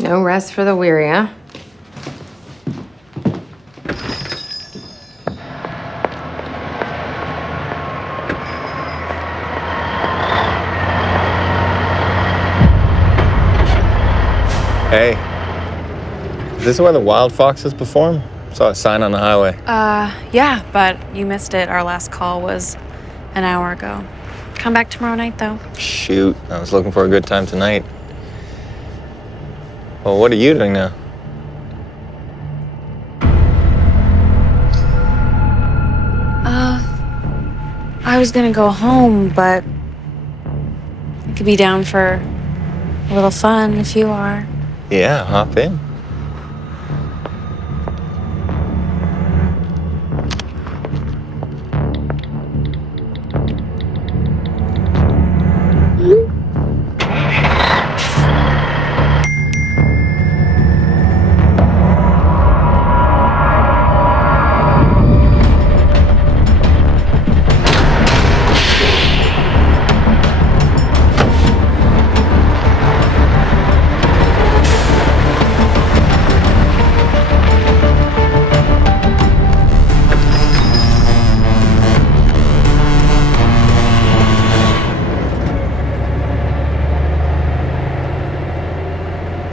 No rest for the weary, huh? Hey, is this where the wild foxes perform? Saw a sign on the highway. Yeah, but you missed it. Our last call was an hour ago. Come back tomorrow night, though. Shoot, I was looking for a good time tonight. Well, what are you doing now? I was gonna go home, but I could be down for a little fun if you are. Yeah, hop in.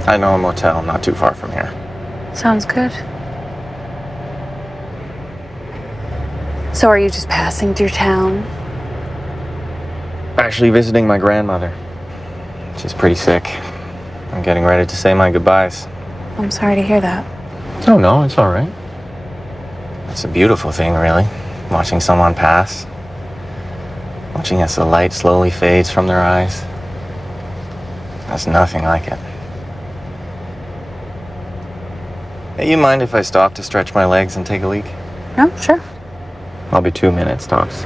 I know a motel not too far from here. Sounds good. So are you just passing through town? Actually visiting my grandmother. She's pretty sick. I'm getting ready to say my goodbyes. I'm sorry to hear that. Oh, no, it's all right. It's a beautiful thing, really, watching someone pass. Watching as the light slowly fades from their eyes. There's nothing like it. Hey, you mind if I stop to stretch my legs and take a leak? No, sure. I'll be 2 minutes, tops.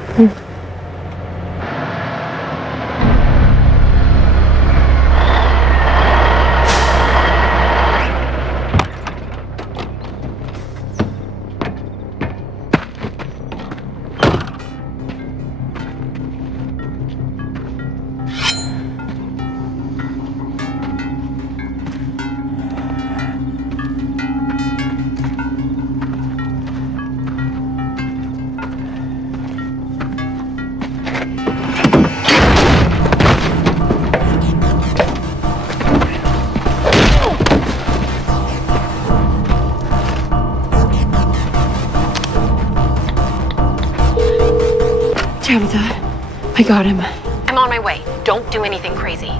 Tabitha, I got him. I'm on my way. Don't do anything crazy.